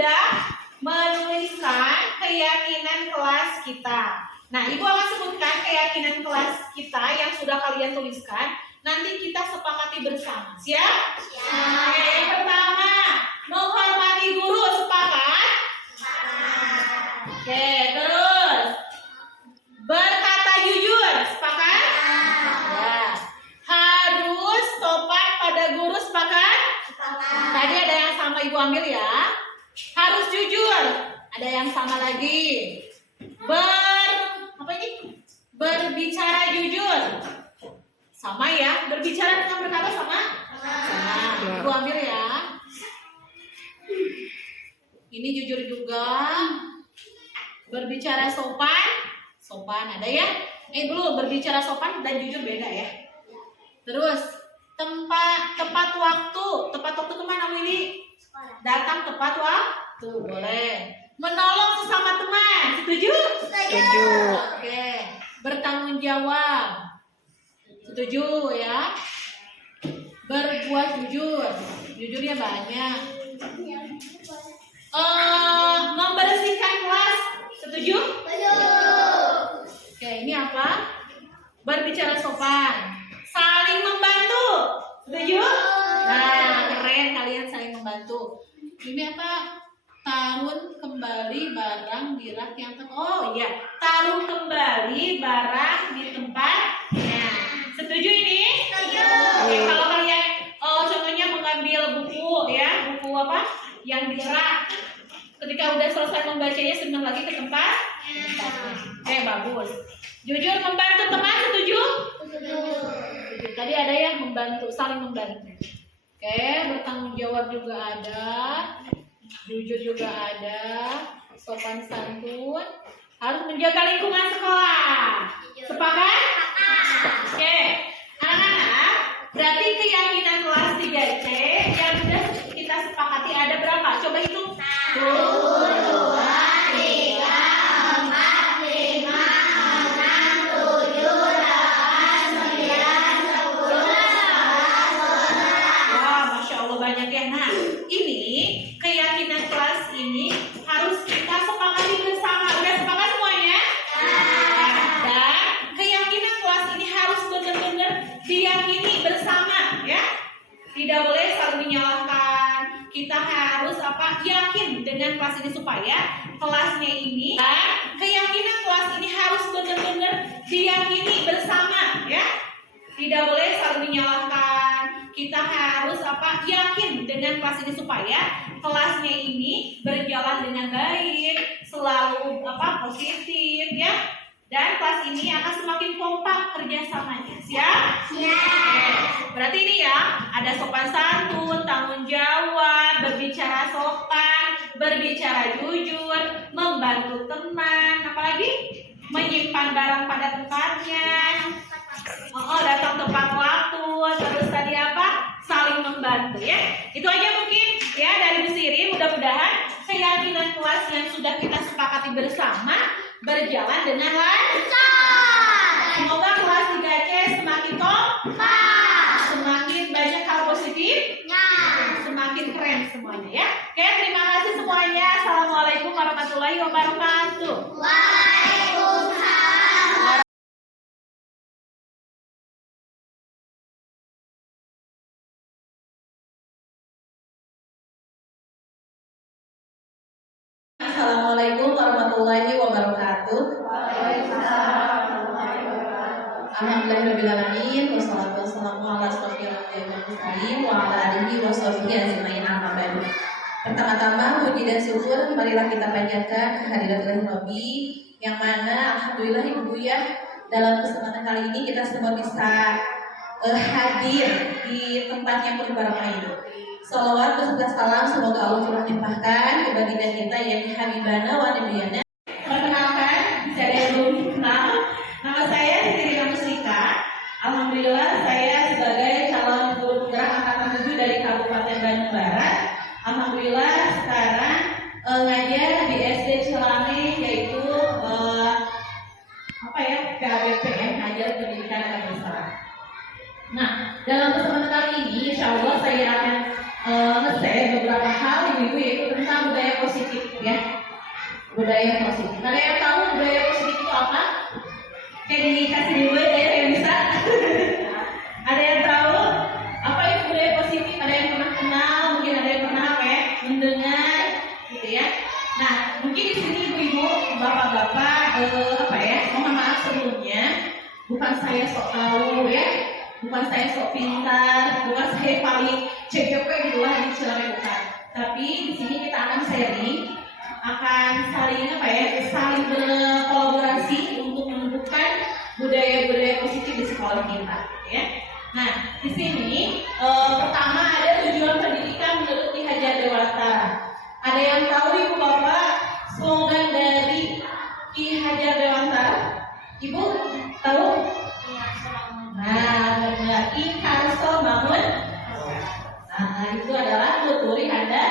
sudah menuliskan keyakinan kelas kita. Nah, Ibu akan sebutkan keyakinan kelas kita yang sudah kalian tuliskan. Nanti kita sepakati bersama. Siap? Siap. Oke, yang pertama, menghormati guru. Sepakat? Sepakat. Oke, terus berkata jujur. Sepakat? Ya. Harus sopan pada guru. Sepakat? Sepakat. Tadi ada yang sama Ibu ambil ya. Harus jujur. Ada yang sama lagi. Berbicara jujur. Sama ya. Berbicara dengan berkata sama? Sama. Ibu ambil ya. Ini jujur juga. Berbicara sopan. Sopan ada ya? Dulu berbicara sopan dan jujur beda ya. Terus tepat waktu. Tepat waktu kemana Willy? Datang tepat waktu. Boleh. Menolong sesama teman. Setuju? Setuju. Oke. Bertanggung jawab. Setuju ya. Berbuat jujur. Jujurnya banyak. Membersihkan kelas. Setuju? Setuju. Oke, ini apa? Berbicara sopan. Saling membantu. Setuju? Nah, keren kalian saling membantu. Ini apa? Taruh kembali barang di rak yang oh iya, taruh kembali barang di tempatnya. Setuju ini? Setuju. Oke, kalau kalian contohnya mengambil buku ya, buku apa? Yang di rak. Ketika udah selesai membacanya, senang lagi ke tempat. Oke, bagus. Jujur membantu teman. Setuju? Setuju. Tadi ada yang membantu, saling membantu. Oke, bertanggung jawab juga ada. Jujur juga ada, sopan santun, harus menjaga lingkungan sekolah. Sepakat? Oke, anak-anak, berarti keyakinan kelas 3C yang sudah kita sepakati ada berapa? Coba hitung. 1, 2, 3, 4, 5, 6, 7, 8, 9, 10, 11. Wah, Masya Allah banyak ya. Nah, ini keyakinan kelas ini harus kita sepakati bersama. Udah sepakat semuanya? Dan keyakinan kelas ini harus benar-benar diyakini bersama ya. Tidak boleh saling menyalahkan. Kita harus yakin dengan kelas ini supaya kelasnya ini dan keyakinan kelas ini harus benar-benar diyakini bersama ya. Tidak boleh saling menyalahkan. Kita harus yakin dengan kelas ini supaya kelasnya ini berjalan dengan baik, selalu positif ya. Dan kelas ini akan semakin kompak kerjasamanya. Siap? Siap. Berarti ini ya, ada sopan santun, tanggung jawab, berbicara sopan, berbicara jujur, membantu teman, apalagi menyimpan barang pada tempatnya. Datang tepat waktu, terus tadi saling membantu ya. Itu aja mungkin ya dari Bu Siri. Mudah-mudahan keyakinan kelas yang sudah kita sepakati bersama berjalan dengan lancar. Semoga kelas 3C semakin kompak, semakin banyak hal positifnya, semakin keren semuanya ya. Oke, terima kasih semuanya. Assalamualaikum warahmatullahi wabarakatuh. Waalaikumsalam. Assalamualaikum warahmatullahi wabarakatuh. Alhamdulillahirobbilalamin. Wassalatu wassalamu ala asyrofil anbiya'i wal mursalin wa ala alihi washabihi ajmain amma ba'du. Pertama-tama puji dan syukur marilah kita panjatkan kehadirat Ilahi Rabbi yang mana alhamdulillah Ibu ya dalam kesempatan kali ini kita semua bisa hadir di tempat yang berbarakah ini. Salawat beserta salam semoga Allah curah limpahkan ke baginda kita yang Habibana wa Nabiyana. Perkenalkan, saya belum kenal. Nama saya Siti Mustika. Alhamdulillah saya sebagai calon guru penggerak angkatan 7 dari Kabupaten Bandung Barat. Alhamdulillah sekarang ngajar di SD Cilame yaitu PABP ngajar pendidikan agama. Nah, dalam kesempatan kali ini insya Allah saya akan nge-share beberapa hal ibu-ibu yaitu tentang budaya positif budaya positif. Ada yang tahu budaya positif itu apa? Kayak dikasih dulu ya yang bisa. Ada yang tahu apa itu budaya positif? Ada yang pernah kenal? Mungkin ada yang pernah apa ya? Mendengar, gitu ya. Nah, mungkin di sini ibu-ibu, bapak-bapak, apa ya? Mohon maaf sebelumnya, bukan saya sok tahu ya, bukan saya sok pintar, bukan saya paling CGP gitu lah di Cilawe, bukan. Tapi di sini kita akan sharing, akan saling apa ya? Saling berkolaborasi untuk menumbuhkan budaya-budaya positif di sekolah kita, ya. Nah, di sini pertama ada tujuan pendidikan menurut Ki Hajar Dewantara. Ada yang tahu ibu bapak slogan dari Ki Hajar Dewantara? Ibu tahu? Nah, benar. Ikarso bangun. Nah, itu adalah tuturi ada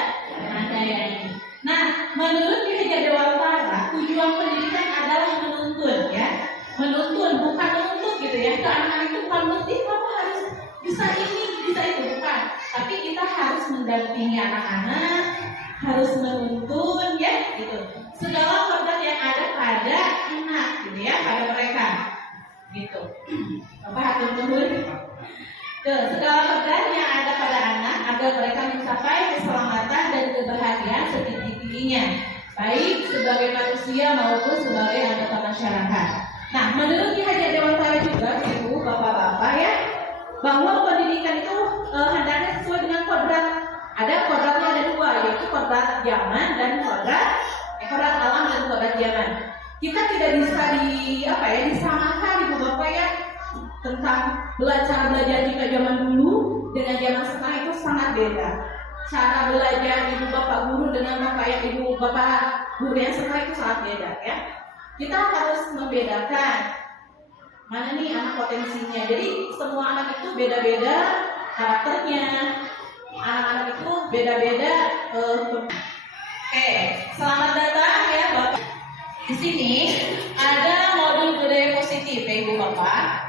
yang ini. Nah, menurut Ki Hajar Dewantara, tujuan pendidikan adalah menuntun, ya. Menuntun, bukan menuntut gitu ya. Ke anak-anak itu bukan mesti kamu harus bisa ini, bisa itu, bukan. Tapi kita harus mendampingi anak-anak, harus menuntun, ya, gitu. Segala kodrat yang ada pada anak, gitu ya, pada mereka, gitu. Bapak hatur nuhun. Segala kodrat yang ada pada anak agar mereka mencapai keselamatan dan kebahagiaan setinggi-tingginya, baik sebagai manusia maupun sebagai anggota masyarakat. Nah, menurut Ki Hajar Dewantara juga, ibu, bapak-bapak ya, bahwa pendidikan itu hendaknya sesuai dengan kodrat. Ada kodratnya ada dua, yaitu kodrat zaman dan kodrat alam dan kodrat zaman. Kita tidak bisa disamakan ibu bapak ya, tentang belajar jika zaman dulu dengan zaman sekarang itu sangat beda. Cara belajar ibu bapak guru dengan ibu bapak guru yang sekarang itu sangat beda ya. Kita harus membedakan mana nih anak potensinya. Jadi semua anak itu beda-beda karakternya. Anak-anak itu beda-beda. Oke, selamat datang ya Bapak. Di sini ada modul budaya positif ya Ibu Bapak.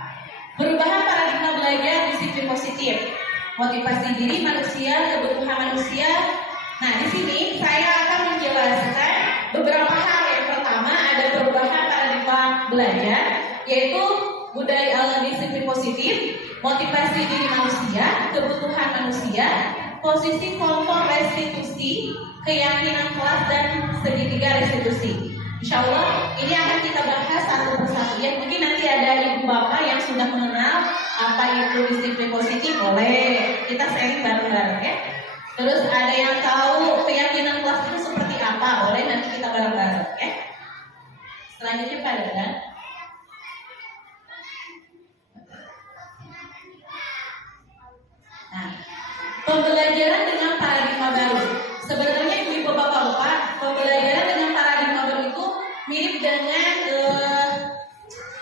Perubahan paradigma belajar disiplin positif, motivasi diri manusia, kebutuhan manusia. Nah, di sini saya akan menjelaskan beberapa hal. Yang pertama ada perubahan paradigma belajar, yaitu budaya disiplin positif, motivasi diri manusia, kebutuhan manusia, posisi kelompok restitusi, keyakinan kelas dan segitiga restitusi. Insya Allah ini akan kita bahas satu persatu ya. Mungkin nanti ada ibu bapak yang sudah mengenal apa itu disiplin positif, boleh kita sharing bareng-bareng ya. Terus ada yang tahu keyakinan kelas itu seperti apa, boleh nanti kita bareng-bareng ya. Selanjutnya Pak Dadan. Nah, pembelajaran dengan paradigma baru. Sebenarnya ibu bapak-bapak, pembelajaran dengan paradigma baru itu mirip dengan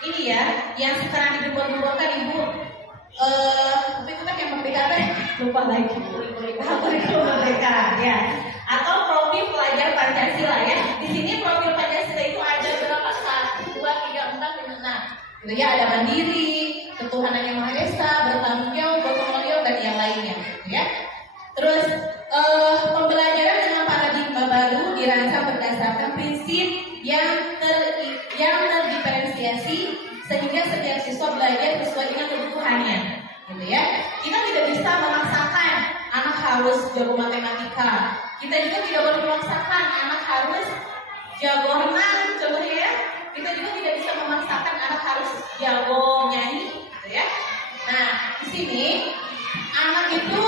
ini ya, yang sekarang dibuat-buatkan ibu. Tapi itu kan yang merdeka deh, lupa lagi. Kurikulum merdeka ya. Atau profil pelajar Pancasila ya. Di sini profil Pancasila itu ada berapa? 1, 2, 3, 4, 5, 6. Gitu ya, ada mandiri, ketuhanan yang maha esa, bertanggung jawab, gotong royong dan yang lainnya, gitu ya. Terus pembelajaran dengan paradigma baru dirancang berdasarkan prinsip yang terdiferensiasi sehingga setiap siswa belajar sesuai dengan kebutuhannya, gitu ya. Kita tidak bisa memaksakan anak harus jago matematika. Kita juga tidak boleh memaksakan anak harus jago renang, contohnya ya. Kita juga tidak bisa memaksakan anak harus jago nyanyi, gitu ya. Nah, di sini anak itu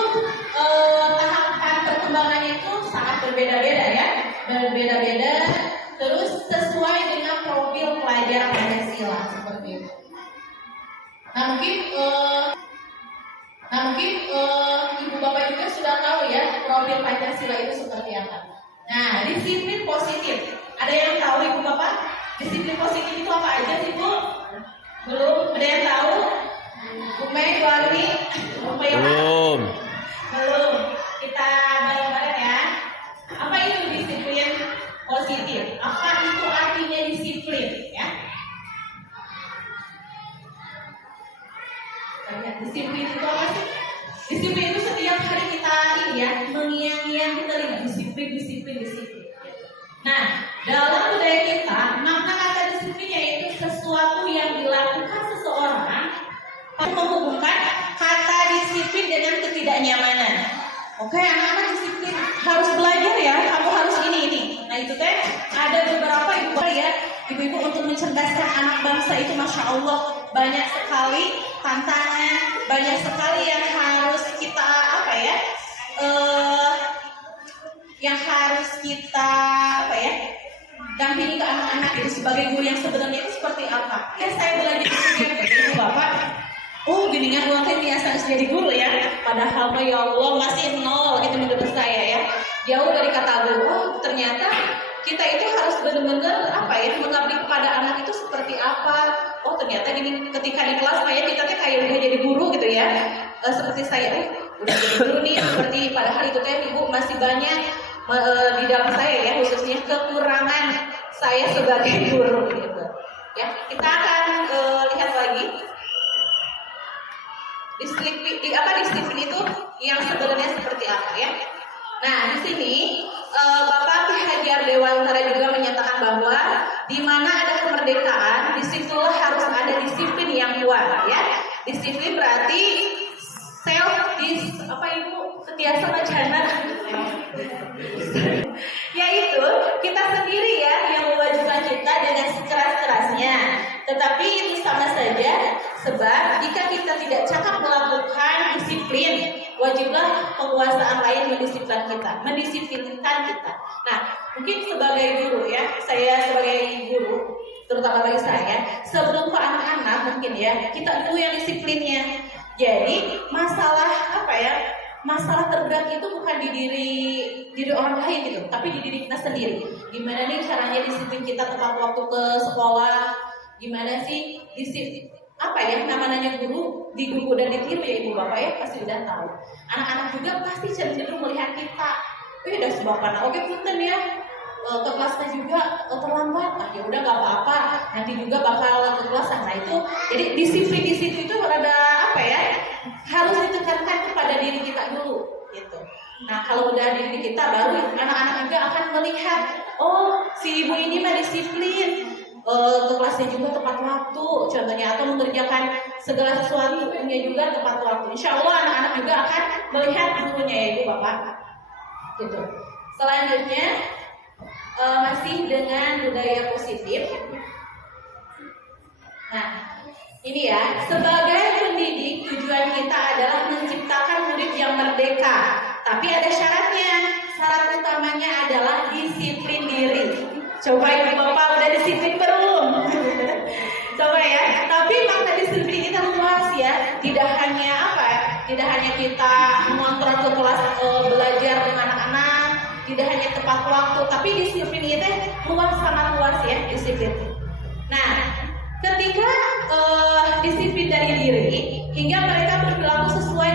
tahapan perkembangannya itu sangat berbeda-beda ya, berbeda-beda. Terus sesuai dengan profil pelajar Pancasila seperti itu. Nah mungkin ibu bapak juga sudah tahu ya profil Pancasila itu seperti apa. Nah, disiplin positif. Ada yang tahu ibu bapak? Disiplin positif itu apa aja sih Bu? Belum? Ada yang tahu? Bu Mei, Bu Arwi? Belum. Kita bareng-bareng ya. Apa itu disiplin positif? Apa itu artinya disiplin? Ya. Disiplin itu apa sih? Disiplin itu setiap hari kita mengiang-ngiang kita lihat disiplin. Nah, dalam budaya Oke, anak-anak disiplin harus belajar ya. Kamu harus ini. Nah itu teh ada beberapa ibu ya, ibu-ibu untuk mencerdaskan anak bangsa itu, masya Allah banyak sekali tantangan, banyak sekali yang harus kita yang harus kita dampingi ke anak-anak itu sebagai guru yang sebenarnya itu seperti apa? Ya saya belajar ibu bapak. Oh gini kan uang biasa jadi guru ya. Padahal ya Allah masih nol gitu menurut saya ya. Jauh dari kata guru. Oh, ternyata kita itu harus benar-benar mengabdi kepada anak itu seperti apa. Oh ternyata gini ketika di kelas kita kayak udah jadi guru gitu ya. Seperti saya udah jadi guru nih seperti padahal itu ibu masih banyak di dalam saya ya, khususnya kekurangan saya sebagai guru gitu. Ya, kita akan lihat lagi disiplin itu yang sebenarnya seperti apa ya. Nah, di sini Bapak Ki Haji Ardewantara juga menyatakan bahwa di mana ada kemerdekaan, disitulah harus ada disiplin yang kuat ya. Disiplin berarti setia sama jana. Yaitu kita sendiri ya yang mewajibkan kita dengan sekeras-kerasnya. Tetapi itu sama saja, sebab jika kita tidak cakap melakukan disiplin, wajiblah penguasaan lain mendisiplinkan kita. Nah, mungkin sebagai guru ya, saya sebagai guru, terutama bagi saya, sebelum ke anak-anak mungkin ya, kita dulu yang disiplinnya. Jadi masalah terberat itu bukan di diri orang lain gitu, tapi di diri kita sendiri. Gimana nih caranya disiplin kita tepat waktu ke sekolah? Gimana sih disiplin namanya guru digugu dan ditiru ya ibu bapak ya, pasti udah tahu. Anak-anak juga pasti cenderung melihat kita, udah sebapan oke punten ya, ke kelasnya juga terlambat, ya udah nggak apa-apa, nanti juga bakal ke kelas. Nah itu jadi disiplin di situ itu rada harus ditekankan kepada diri kita dulu gitu. Nah kalau udah di diri kita, baru anak-anak juga akan melihat, oh si ibu ini mah disiplin, ke kelasnya juga tepat waktu contohnya, atau mengerjakan segala sesuatunya juga tepat waktu. Insya Allah anak-anak juga akan melihat gurunya ya ibu bapak gitu. Selanjutnya masih dengan budaya positif. Nah ini ya, sebagai pendidik tujuan kita adalah menciptakan murid yang merdeka, tapi ada syaratnya. Syarat utamanya adalah disiplin diri. Coba ibu bapak udah disiplin belum? Coba ya. Tapi makna disiplin kita luas ya. Tidak hanya kita mengontrol ke kelas belajar dengan anak-anak, tidak hanya tepat waktu, tapi disiplin itu sangat luas ya disiplin. Nah, ketika disiplin dari diri hingga mereka berperilaku sesuai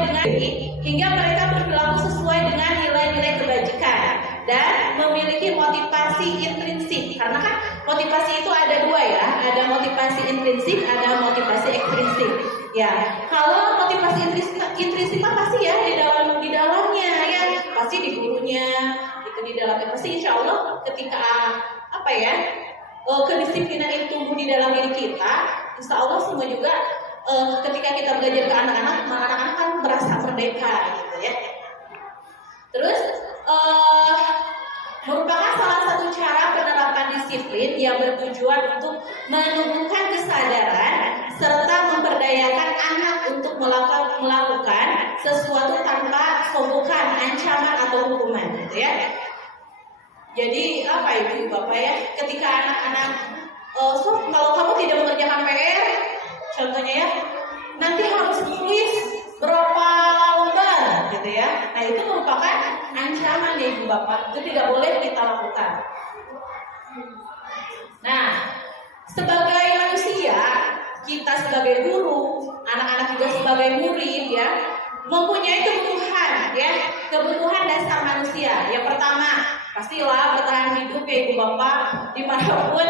dengan nilai-nilai kebajikan dan memiliki motivasi intrinsik. Karena kan motivasi itu ada dua ya, ada motivasi intrinsik, ada motivasi ekstrinsik. Ya, kalau motivasi intrinsik mah pasti ya di dalamnya ya, pasti di gurunya, itu di dalamnya pasti insya Allah ketika kedisiplinan itu tumbuh di dalam diri kita, insya Allah semua juga ketika kita belajar ke anak-anak kan merasa merdeka gitu ya. Terus merupakan salah satu cara penerapan disiplin yang bertujuan untuk menumbuhkan kesadaran serta memberdayakan anak untuk melakukan sesuatu tanpa sogokan, ancaman atau hukuman gitu ya. Jadi ibu bapak ya, ketika anak-anak kalau kamu tidak mengerjakan PR contohnya ya, nanti harus tulis berapa lembar gitu ya. Nah itu merupakan ancaman ya ibu bapak, itu tidak boleh kita lakukan. Nah sebagai manusia, kita sebagai guru, anak-anak juga sebagai murid ya, mempunyai kebutuhan dasar manusia. Yang pertama pastilah bertahan hidup ya ibu bapak, dimanapun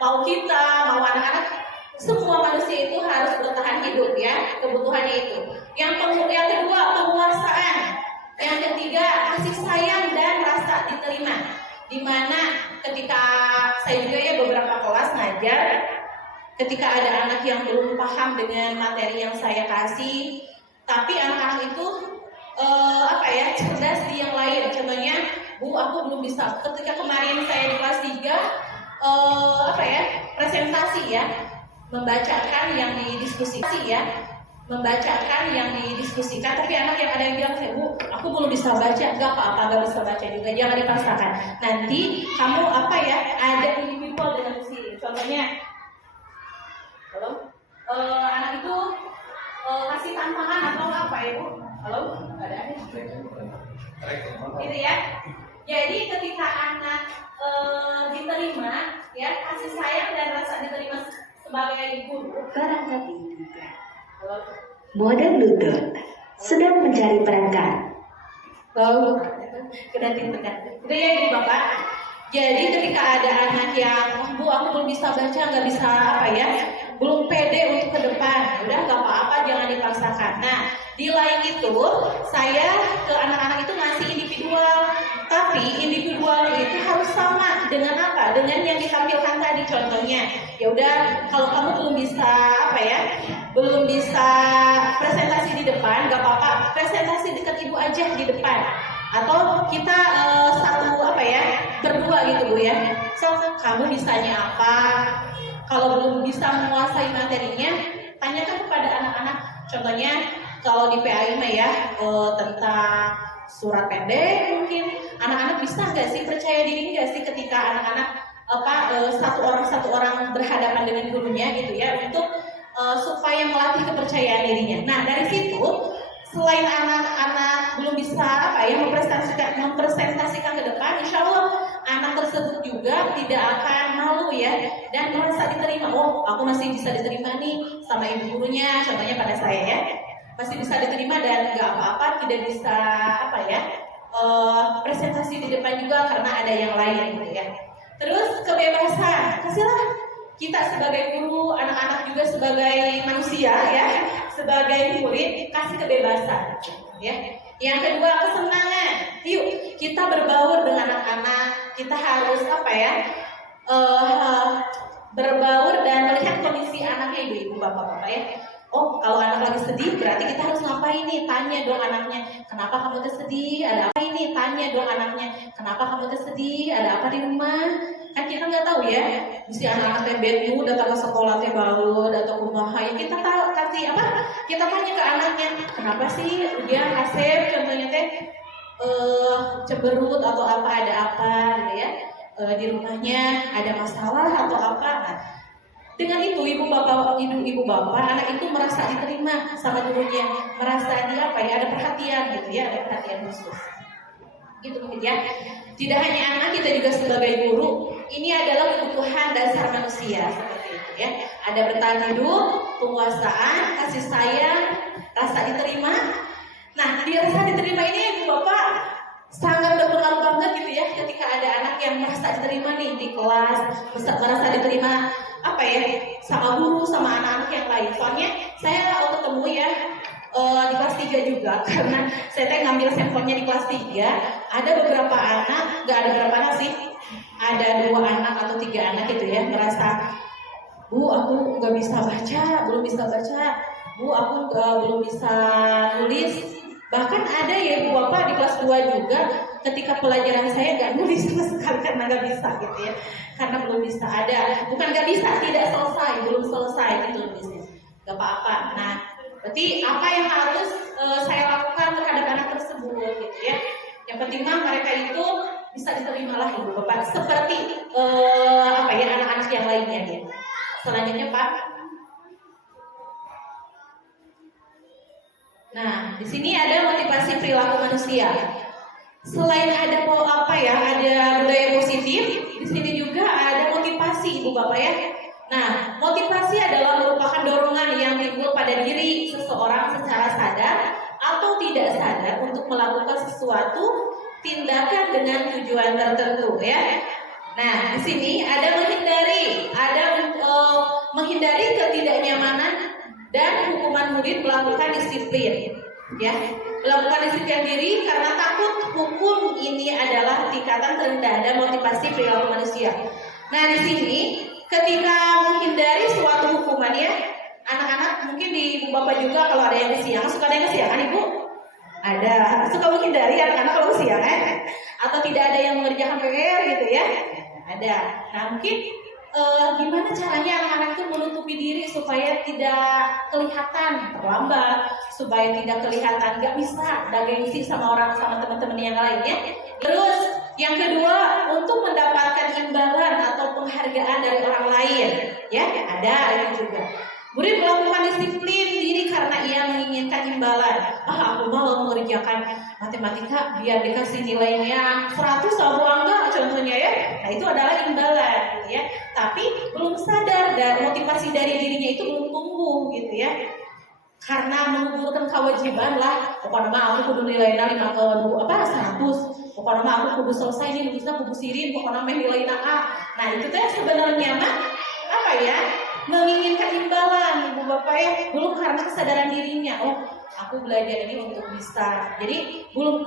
mau kita mau anak-anak, semua manusia itu harus bertahan hidup ya, kebutuhannya itu. Yang kedua penguasaan, yang ketiga kasih sayang dan rasa diterima. Dimana ketika saya juga ya beberapa kelas ngajar, ketika ada anak yang belum paham dengan materi yang saya kasih, tapi anak-anak itu cerdas di yang lain. Contohnya, Bu, aku belum bisa. Ketika kemarin saya di kelas 3 presentasi ya, membacakan yang didiskusikan, tapi anak yang ada yang bilang, Bu, aku belum bisa baca. Gak apa-apa, gak bisa baca juga, jangan dipaksakan. Nanti kamu ada individual dengan sini. Contohnya, anak itu kasih tantangan atau apa ya, Bu? Halo? Ada? Gitu ya. Jadi ketika anak diterima, ya, kasih sayang dan rasa diterima sebagai guru. Barangkali tidak. Model Lutut sedang mencari perangkat. Kena tindakan. Itu ya, Ibu Bapak. Jadi ketika ada anak yang, Bu, aku belum bisa baca, nggak bisa belum pede untuk ke depan, udah nggak apa-apa, jangan dipaksakan. Nah, di lain itu, saya ke anak-anak itu ngasih individual, tapi individual itu harus sama dengan apa? Dengan yang ditampilkan tadi. Contohnya, ya udah, kalau kamu belum bisa presentasi di depan, nggak apa-apa, presentasi dekat ibu aja di depan. Atau kita berdua gitu, Bu ya. So, kamu bisanya apa? Kalau belum bisa menguasai materinya, tanyakan kepada anak-anak. Contohnya, kalau di PAI tentang surat pendek, mungkin anak-anak bisa nggak sih, percaya diri nggak sih ketika anak-anak satu orang berhadapan dengan gurunya gitu ya, untuk supaya melatih kepercayaan dirinya. Nah, dari situ, selain anak-anak belum bisa mempresentasikan ke depan, insya Allah anak tersebut juga tidak akan malu ya, dan merasa diterima. Oh, aku masih bisa diterima nih sama ibu gurunya, contohnya pada saya ya, masih bisa diterima dan nggak apa-apa, tidak bisa presentasi di depan juga karena ada yang lain gitu ya. Terus kebebasan, kasihlah kita sebagai guru, anak-anak juga sebagai manusia ya, sebagai murid, kasih kebebasan ya. Yang kedua, kesenangan. Yuk kita berbaur dengan anak-anak, kita harus berbaur dan melihat kondisi anaknya, ibu-ibu, bapak-bapak ya. Oh, kalau anak lagi sedih, berarti kita harus ngapain nih? Tanya dong anaknya, kenapa kamu sedih? Ada apa ini? Tanya dong anaknya, kenapa kamu sedih? Ada apa di rumah? Kan kita nggak tahu ya, mesti anak-anak bad mood, datang ke sekolah baut atau ke rumah ya, kita tahu kita tanya ke anaknya, kenapa sih dia Asep contohnya cemberut atau ada apa gitu ya, di rumahnya ada masalah atau apa. Nah, dengan itu ibu bapak anak itu merasa diterima sama gurunya, merasa ada perhatian gitu ya, ada perhatian khusus gitu mungkin ya. Tidak hanya anak, kita juga sebagai guru, ini adalah kebutuhan dasar manusia seperti itu ya. Ada bertahan hidup, penguasaan, kasih sayang, rasa diterima. Nah, di rasa diterima ini ibu bapak sangat berpengaruh banget gitu ya, ketika ada anak yang merasa diterima nih di kelas, merasa diterima sama guru, sama anak-anak yang lain. Soalnya saya kalau ketemu ya di kelas 3 juga, karena saya ngambil sampelnya di kelas 3, ada beberapa anak, nggak ada berapa anak sih, ada 2 anak atau 3 anak gitu ya, merasa, Bu, aku nggak bisa baca, belum bisa baca, Bu, aku belum bisa nulis. Bahkan ada ya Bu Bapak di kelas 2 juga, ketika pelajaran saya nggak nulis sama sekali karena nggak bisa gitu ya, karena belum bisa, bukan nggak bisa, belum selesai gitu nulisnya, nggak apa-apa. Nah, berarti apa yang harus saya lakukan terhadap anak tersebut gitu ya. Yang penting mereka itu bisa diterima lah Ibu Bapak, seperti anak-anak yang lainnya gitu. Selanjutnya Pak. Nah, di sini ada motivasi perilaku manusia. Selain ada ada budaya positif, di sini juga ada motivasi Ibu Bapak ya. Nah, motivasi adalah merupakan dorongan yang timbul pada diri seseorang secara sadar atau tidak sadar untuk melakukan sesuatu tindakan dengan tujuan tertentu ya. Nah, di sini ada menghindari ketidaknyamanan dan hukuman murid melakukan disiplin ya. Melakukan disiplin diri karena takut hukum, ini adalah tingkatan terendah dan motivasi perilaku manusia. Nah, di sini ketika menghindari suatu hukuman ya, anak-anak mungkin di Ibu Bapak juga kalau ada yang kesiangan, suka ada yang kesiangan Ibu? Ada, suka menghindari anak-anak kalau siangan, atau tidak ada yang mengerjakan PR gitu ya. Ada. Nah mungkin gimana caranya anak-anak itu menutupi diri supaya tidak kelihatan terlambat, supaya tidak kelihatan nggak bisa ada gengsi sama orang, sama teman-teman yang lainnya. Terus yang kedua, untuk mendapatkan imbalan atau penghargaan dari orang lain, ya ada itu juga. Murid melakukan disiplin diri karena ia menginginkan imbalan. Aku mau mengerjakan matematika biar dikasih nilainya 100 sama Bu Angga contohnya ya. Nah itu adalah imbalan gitu ya. Tapi belum sadar dan motivasi dari dirinya itu belum tumbuh gitu ya. Karena mengumpulkan kewajiban lah, pokoknya mah aku kudu nilainya 100. Pokoknya mah aku kudu selesai nih nulisnya kudu sirin, pokoknya mah nilainya A. Nah itu tuh sebenarnya mah apa ya? Menginginkan imbalan ibu bapak ya, belum karena kesadaran dirinya. Oh aku belajar ini untuk bisa, jadi belum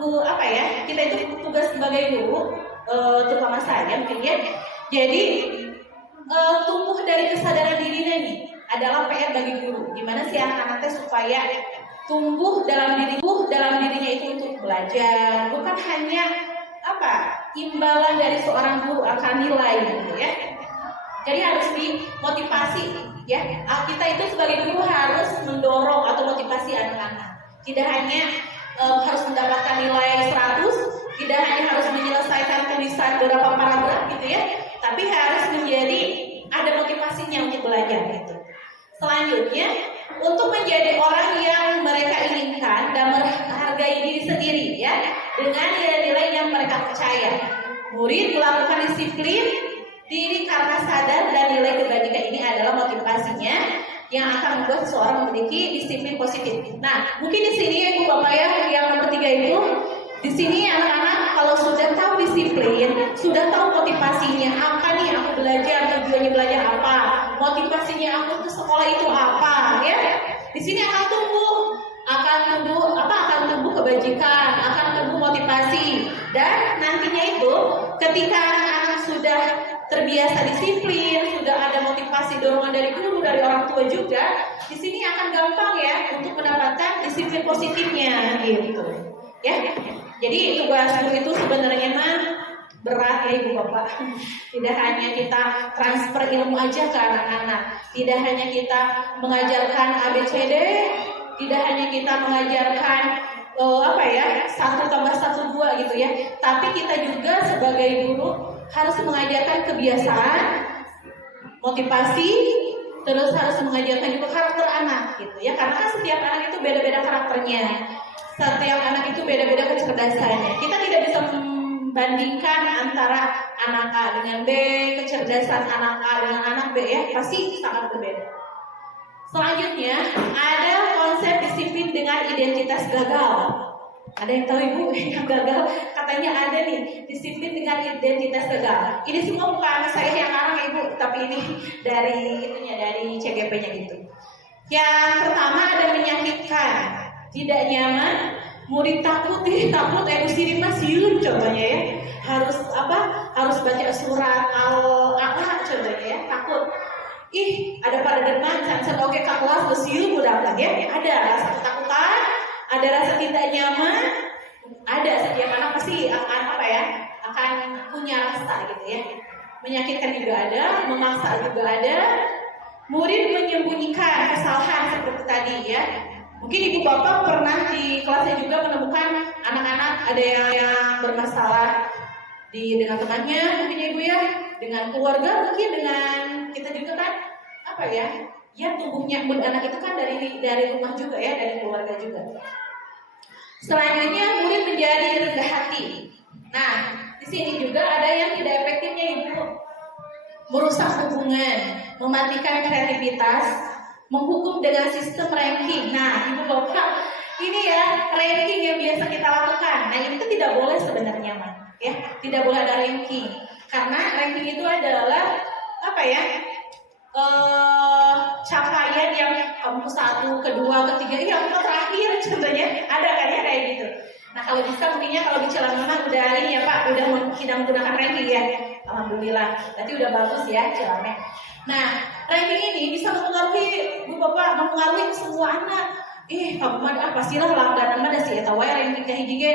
kita itu tugas sebagai guru, terutama saya mungkin ya. Jadi tumbuh dari kesadaran dirinya nih adalah PR bagi guru. Gimana sih anak-anaknya supaya tumbuh dalam dirinya itu untuk belajar, bukan hanya imbalan dari seorang guru akan nilai gitu ya. Jadi harus dimotivasi ya. Kita itu sebagai guru harus mendorong atau motivasi anak-anak. Tidak hanya harus mendapatkan nilai 100, tidak hanya harus menyelesaikan tulisan beberapa paragraf gitu ya, tapi harus menjadi ada motivasinya untuk belajar gitu. Selanjutnya, untuk menjadi orang yang mereka inginkan dan menghargai diri sendiri ya, dengan nilai-nilai yang mereka percaya. Murid melakukan disiplin diri karena sadar dan nilai kebaikan ini adalah motivasinya yang akan membuat seseorang memiliki disiplin positif. Nah, mungkin di sini ya Ibu Bapak ya, yang nomor 3 itu, di sini anak-anak kalau sudah tahu disiplin, sudah tahu motivasinya apa nih aku belajar, tujuannya belajar apa, motivasinya aku ke sekolah itu apa, ya. Di sini akan tumbuh kebajikan, akan tumbuh motivasi, dan nantinya itu ketika anak sudah terbiasa disiplin, sudah ada motivasi dorongan dari guru, dari orang tua juga, di sini akan gampang ya untuk mendapatkan disiplin positifnya gitu. Ya. Jadi tugas guru itu sebenarnya mah berat ya Ibu Bapak. Tidak hanya kita transfer ilmu aja ke anak-anak, tidak hanya kita mengajarkan ABCD, tidak hanya kita mengajarkan 1+1=2 gitu ya, tapi kita juga sebagai guru harus mengajarkan kebiasaan, motivasi, terus harus mengajarkan juga karakter anak gitu ya, karena kan setiap anak itu beda-beda karakternya, setiap anak itu beda-beda kecerdasannya. Kita tidak bisa membandingkan antara anak A dengan B, kecerdasan anak A dengan anak B ya, pasti sangat berbeda. Selanjutnya ada konsep disiplin dengan identitas gagal. Ada yang tahu Ibu yang gagal? Katanya ada nih, disiplin dengan identitas gagal. Ini semua bukan saya yang ngarang Ibu, tapi ini dari CGP-nya gitu. Yang pertama ada menyakitkan, tidak nyaman, murid takut, sirin masiun contohnya ya. Harus baca surat Al-A'la contohnya ya, takut. Ada pada depan sansan oke ke kelas besiu budak ya. Ada rasa ketakutan, ada rasa tidak nyaman, ada setiap anak pasti akan punya rasa gitu ya. Menyakitkan juga ada, memaksa juga ada. Murid menyembunyikan kesalahan seperti tadi ya. Mungkin Ibu Bapak pernah di kelasnya juga menemukan anak-anak ada yang bermasalah dengan temannya, mungkin ya Ibu ya, dengan keluarga, mungkin dengan kita juga kan ya tumbuhnya anak itu kan dari rumah juga ya, dari keluarga juga. Selanjutnya murid menjadi rendah hati. Nah, di sini juga ada yang tidak efektifnya Ibu, merusak hubungan, mematikan kreativitas, menghukum dengan sistem ranking. Nah, Ibu Bapak, ini ya ranking yang biasa kita lakukan. Nah, ini tuh tidak boleh sebenarnya, ya, tidak boleh ada ranking. Karena ranking itu adalah capaian yang kamu 1, kedua, ketiga, yang terakhir contohnya ada kan ya kayak gitu. Nah kalau bisa mungkinnya kalau di Cilangan udah ini ya Pak, udah tidak menggunakan ranking ya. Alhamdulillah, berarti udah bagus ya Cilangan. Nah ranking ini bisa mempengaruhi Bu Bapak, mempengaruhi semua anak. kamu mah pastilah langganan mah da si eta wae ranking kahiji ge,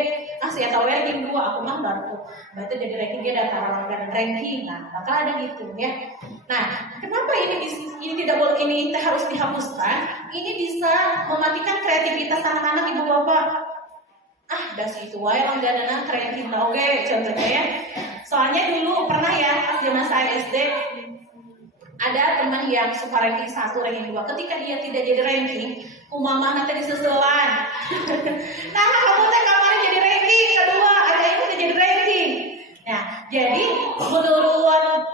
si eta wae ranking 2, aku mah baru. Berarti jadi ranking ge da langganan ranking. Nah, maka ada gitu ya. Nah, kenapa ini tidak boleh, ini harus dihapuskan? Ini bisa mematikan kreativitas anak-anak ibu bapak. Da si itu wae langganan ranking oke, contohnya ya. Soalnya dulu pernah ya pas zaman saya SD ada teman yang suka ranking 1, ranking 2. Ketika dia tidak jadi ranking, kumama nanti disusulan. Nah, kamu teh kemarin jadi ranking kedua, ada yang tidak jadi ranking. Nah, jadi menurut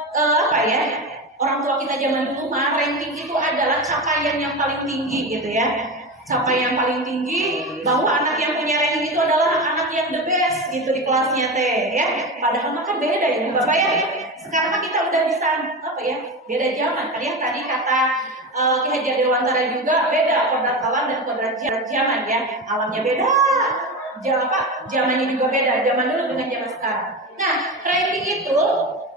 orang tua kita zaman dulu mah ranking itu adalah capaian yang paling tinggi gitu ya. Capaian yang paling tinggi bahwa anak yang punya ranking itu adalah anak yang the best gitu di kelasnya teh ya. Padahal mah kan beda ya Bapak ya. Sekarang kan kita udah bisa beda zaman kan ya. Tadi kata Ki Haji Dewantara juga beda kodrat alam dan kodrat zaman ya. Alamnya beda. Zamannya juga beda. Zaman dulu dengan zaman sekarang. Nah, ranking itu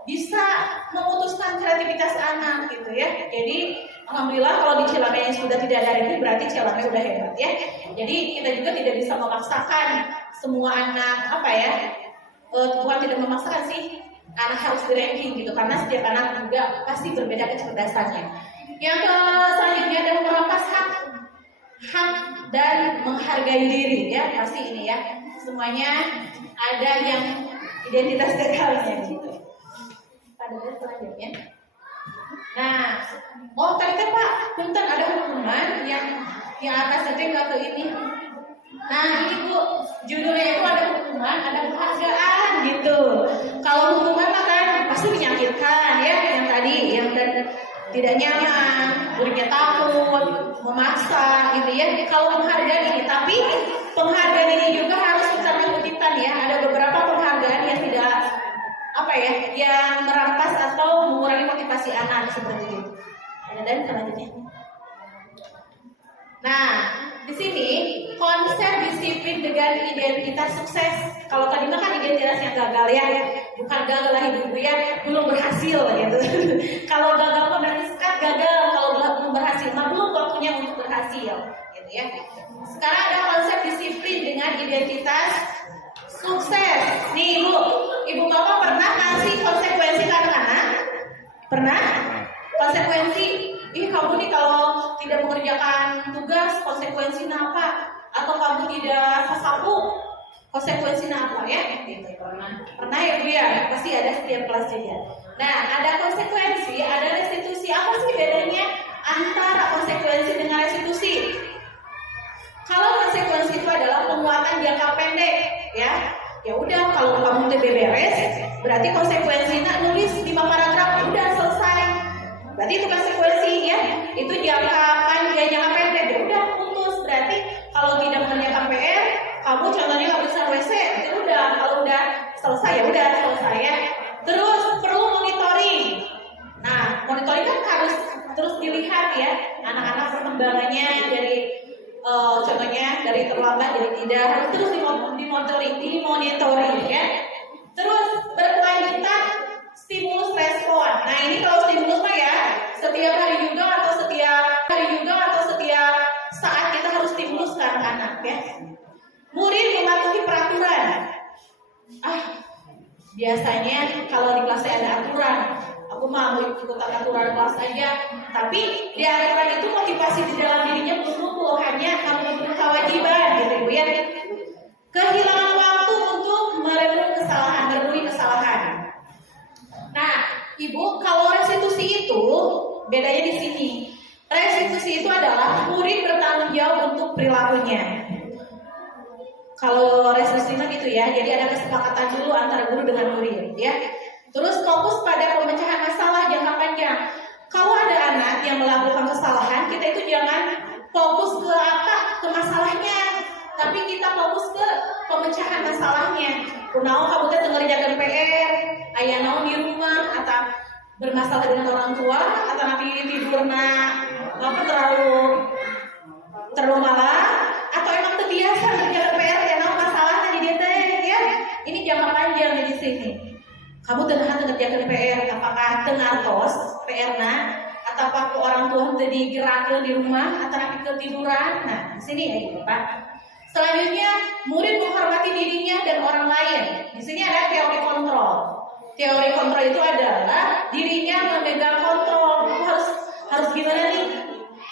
bisa memutuskan kreativitas anak gitu ya. Jadi alhamdulillah kalau di Cilamaya yang sudah tidak ada ranking berarti Cilamaya udah hebat ya. Jadi kita juga tidak bisa memaksakan semua anak Tuhan tidak memaksakan sih anak harus di ranking gitu, karena setiap anak juga pasti berbeda kecerdasannya. Yang selanjutnya adalah merampas hak dan menghargai diri ya, pasti ini ya. Semuanya ada yang identitas gagalnya gitu. Pada selanjutnya. Nah, tadi kan Pak, punten ada hukuman yang atas itu nggak ke ini. Nah ini Bu, judulnya itu ada hukuman, ada penghargaan gitu. Kalau hukuman kan pasti menyakitkan ya, yang tadi yang tidak nyaman, gurunya takut, memaksa gitu ya. Kalau penghargaan ini, tapi penghargaan ini juga harus kutipan ya. Ada beberapa penghargaan yang tidak yang merampas atau mengurangi motivasi anak seperti itu. Dan selanjutnya. Nah, di sini konsep disiplin dengan identitas sukses. Kalau tadi mah kan identitas yang gagal ya, bukan gagal lah hidup ya, belum berhasil gitu. Kalau gagal mah berarti gagal, kalau belum berhasil mah belum waktunya untuk berhasil, gitu ya. Sekarang ada konsep disiplin dengan identitas sukses. Nih Ibu Bapak pernah kasih konsekuensi ke anak-anak? Pernah? Konsekuensi, kamu nih kalau tidak mengerjakan tugas, konsekuensinya apa? Atau kamu tidak sasapu, konsekuensinya apa ya? Gitu. Pernah ya Bu ya? Pasti ada setiap kelas juga. Nah, ada konsekuensi, ada restitusi. Apa sih bedanya antara konsekuensi dengan restitusi? Kalau konsekuensi itu adalah penguatan jangka pendek, ya. Ya udah, kalau kamu udah beres, berarti konsekuensinya nulis 5 paragraf, udah selesai. Berarti itu konsekuensi ya. Itu jangka panjang, jangka pendek, ya udah putus. Berarti kalau tidak mengerjakan PR, kamu contohnya nggak bisa WC, itu udah. Kalau udah selesai ya udah selesai ya. Terus perlu monitoring. Nah, monitoring kan harus terus dilihat ya, anak-anak perkembangannya dari contohnya dari terlambat jadi tidak, harus terus dimonitoring ya. Terus berkelanjutan stimulus respon. Nah ini kalau stimulus mah ya setiap hari juga atau setiap saat kita harus stimulus ke anak-anak ya. Murid mematuhi peraturan. Biasanya kalau di kelas saya ada aturan, aku mau ikutan aturan kelas aja. Tapi di aturan itu motivasi di dalam dirinya belum tumbuh, hanya kamu kewajiban gitu Bu ya. Kehilangan waktu untuk merenungi kesalahan. Nah, Ibu, kalau restitusi itu bedanya di sini. Restitusi itu adalah murid bertanggung jawab untuk perilakunya. Kalau restitusi itu gitu ya, jadi ada kesepakatan dulu antara guru dengan murid ya. Terus fokus pada pemecahan masalah jangka panjang. Kalau ada anak yang melakukan kesalahan, kita itu jangan fokus ke masalahnya, tapi kita fokus ke pemecahan masalahnya. Kunaon kamu teh ngerjakeun PR, aya naon di rumah, atau bermasalah dengan orang tua, atau nanti tidurna terlalu malam, atau emang terbiasa ngerjakeun PR, aya naon masalahnya di dieu teh ya. Ini jangka panjang di sini. Kamu tengah ngerjakeun PR, apakah teu ngartos PR-na atau pakai orang tua untuk digerakkan di rumah atau nanti ketiduran. Nah, di sini ya Ibu Bapak. Selanjutnya, murid menghormati dirinya dan orang lain. Di sini ada teori kontrol. Teori kontrol itu adalah dirinya memegang kontrol. Harus gimana nih?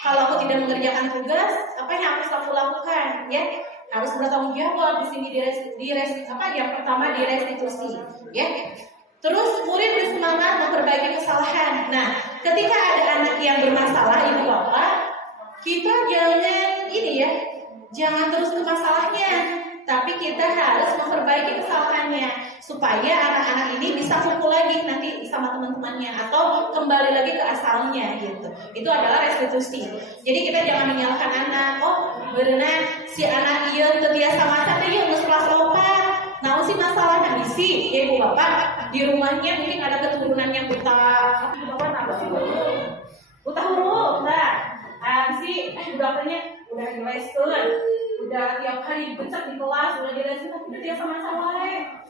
Kalau aku tidak mengerjakan tugas, apa yang harus aku lakukan? Ya, harus bertanggung jawab. Di sini yang pertama di restitusi. Ya. Terus murid bersemangat memperbaiki kesalahan. Nah, ketika ada anak yang bermasalah, Ibu Bapak, kita jangan terus ke masalahnya, tapi kita harus memperbaiki kesalahannya supaya anak-anak ini bisa kumpul lagi nanti sama teman-temannya atau kembali lagi ke asalnya gitu. Itu adalah restitusi. Jadi kita jangan menyalahkan anak. Oh, berenang si anak iya terbiasa masak deh, yuk kelas lompat. Nah, sih masalah nangisi, ya Ibu Bapak, di rumahnya mungkin ada keturunan yang buta huruf, nah, sih udah dileskan, udah tiap hari dibecek di kelas, udah dileskan, tapi udah tiap sama-sama.